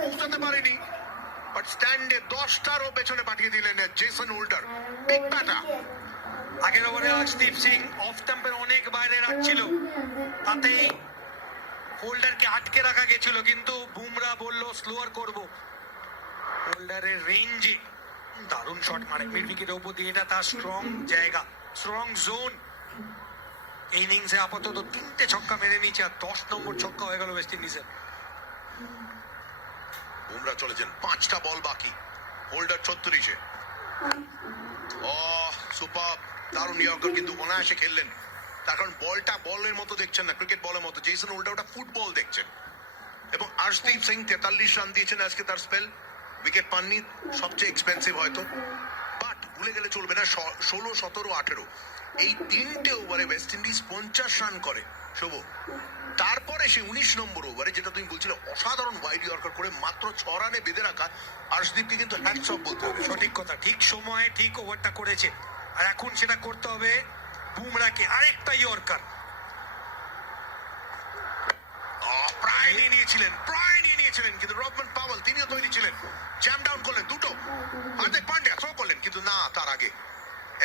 পৌঁছাতে পারেনি, বাট স্ট্যান্ডে 10টারও পেছনে পাঠিয়ে দিলেন জেসন হোল্ডার। বিগ ব্যাটা। আগের ওভারে আর্শদীপ সিং অফ স্টাম্পের অনেক বাইরে রাখছিল, তাতেই হোল্ডারকে আটকে রাখা গেছিল, কিন্তু বুমরা বলল স্লোয়ার করব। হোল্ডারের রেঞ্জে দারুণ শট মারে মিড উইকেটের উপর দিয়ে। এটা তার স্ট্রং জায়গা, স্ট্রং জোন। এই ইনিংসে আপাতত 3টে ছক্কা মেরে নিয়েছে, আর 10 নম্বর ছক্কা হয়ে গেল ওয়েস্ট ইন্ডিজের। বুমরা চলেছেন, 5টা বল বাকি, হোল্ডার 36-এ। ও সুপার, দারুণ ইয়র্কার, কিন্তু অনায়াসে খেললেন। তার কারণ বলটা বলের মতো দেখছেন না, ক্রিকেট বলের মতো। জেসন হোল্ডার ওটা ফুটবল দেখছেন। এবং আর্শদীপ সিং 43 রান দিয়েছেন আজকে, তার স্পেল। উইকেট পাননি, সবচেয়ে এক্সপেন্সিভ হয়তো। বাট ভুলে গেলে চলবে না, 16, 17, 18 এই 3টে ওভারে ওয়েস্ট ইন্ডিজ 50 রান করে শুভ। তারপরে সে 19 নম্বর ওভারে, যেটা তুমি বলছিলে, অসাধারণ ওয়াইড ইয়র্কার করে মাত্র 6 রানে বেঁধে রাখা আর্শদীপকে কিন্তু হ্যাটস অফ বলতে হবে। সঠিক কথা, ঠিক সময়ে ঠিক ওভারটা করেছে, আর এখন সেটা করতে হবে বুমরাকে। আরেকটা ইয়র্কার প্রায় নিয়ে নিয়েছিলেন, কিন্তু রবমান পাওয়েল তিনিও তৈরি ছিলেন, জ্যাম ডাউন করলেন দুটো। হার্দিক পান্ডিয়া থ্রো করলেন, কিন্তু না, তার আগে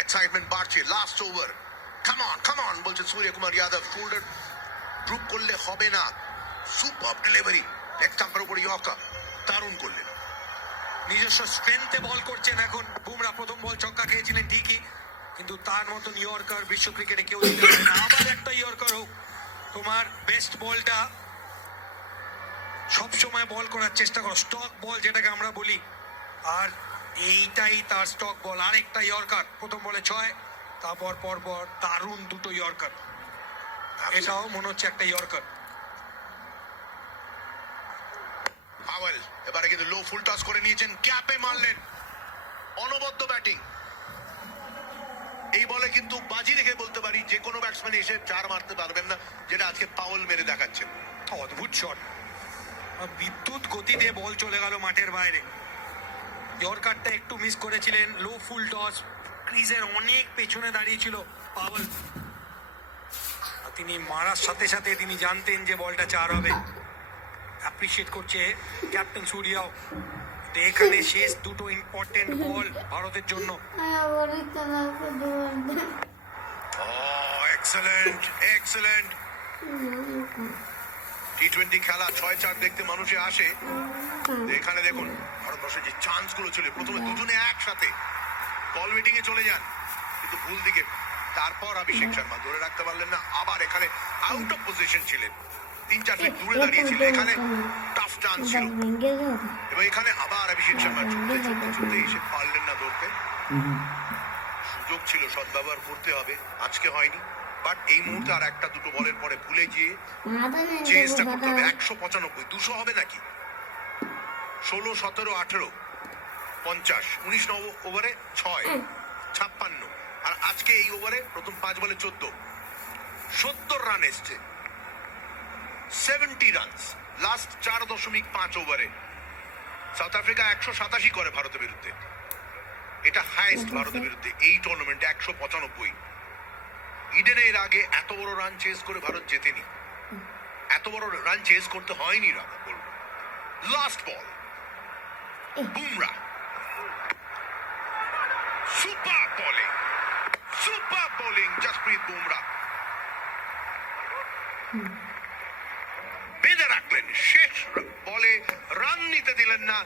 এক্সাইটমেন্ট বাড়ছে। লাস্ট ওভার, কাম অন বলছে সূর্যকুমার যাদব। শোল্ডার ড্রপ করলে হবে না। সুপার ডেলিভারি, লেগ স্টাম্পের উপর ইয়র্কার, দারুণ করলেন। নিজস্ব স্ট্রেংথে বল করছেন এখন বুমরা। প্রথম বল ছক্কা খেয়েছিলেন ঠিকই, কিন্তু তার মতন ইয়র্কার বিশ্ব ক্রিকেটে কেউ দিতে পারে না। আবার একটা ইয়র্কার হোক। তোমার বেস্ট বলটা সবসময় বল করার চেষ্টা করো, স্টক বল যেটাকে আমরা বলি, আর এইটাই তার স্টক বল। আরেকটা ইয়র্কার, প্রথম বলে 6, তারপর পরপর দারুণ দুটো ইয়র্কার। এটাও মনে হচ্ছে একটা ইয়র্কার। পাওয়েল এবারে কিন্তু লো ফুল টস করে নিয়েছেন, ক্যাপে মারলেন। অনবদ্য ব্যাটিং। এই বলে কিন্তু বাজি রেখে বলতে পারি যে কোনো ব্যাটসম্যান এসে 4 মারতে পারবেন না, যেটা আজকে পাওয়েল মেরে দেখাচ্ছেন। অদ্ভুত শট, বিদ্যুৎ গতিতে বল চলে গেল মাঠের বাইরে। ইয়র্কারটা একটু মিস করেছিলেন, লো ফুল টস, ক্রিজের অনেক পেছনে দাঁড়িয়েছিল পাওয়েল। তিনি মারার সাথে সাথে তিনি জানতেন যে বলটা 4 হবে। অ্যাপ্রিসিয়েট করছে ক্যাপ্টেন সূর্যাও। এখানে শেষ দুটো ইম্পর্টেন্ট বল ভারতের জন্য। এক্সেলেন্ট। টি20 খেলা 6-4 দেখতে মানুষে আসে। এখানে দেখুন ভারতবর্ষের যে চান্স গুলো ছিল, প্রথমে দুজনে একসাথে বল ওয়েটিং এ চলে যান, কিন্তু ভুল দিকে। তারপর অভিষেক শর্মা ধরে রাখতে পারলেন না। আবার এখানে আউট অফ পজিশন ছিলেন, 3-4 ফিট দূরে দাঁড়িয়েছিলেন। এখানে টাফ চান্স ছিল, এবং এখানে আবার অভিষেক শর্মা ছুটতে এসে পারলেন না ধরতে। সুযোগ ছিল, সদ্ব্যবহার করতে হবে, আজকে হয়নি। বাট এই মুহূর্তে আর একটা দুটো বলের পরে ভুলে গিয়ে চেষ্টা করতে হবে। 195, 200 হবে নাকি? 16, 17, 18, 50, 19 ওভারে 6, 56। আর আজকে এই ওভারে প্রথম 5 বলে 70 রান এসছে। 70 রানস লাস্ট 4.5 ওভারে। সাউথ আফ্রিকা 187 করে ভারতের বিরুদ্ধে, এটা হাইয়েস্ট ভারতের বিরুদ্ধে এই টুর্নামেন্টে। 195। ইডেনে এর আগে এত বড় রান চেস করে ভারত জেতেনি, এত বড় রান চেস করতে হয়নি। রানা বলবো লাস্ট বল, বুমরা সুপার বোলিং, জসপ্রীত বুমরা বেঁধে রাখলেন। শেষ বলে রান নিতে দিলেন না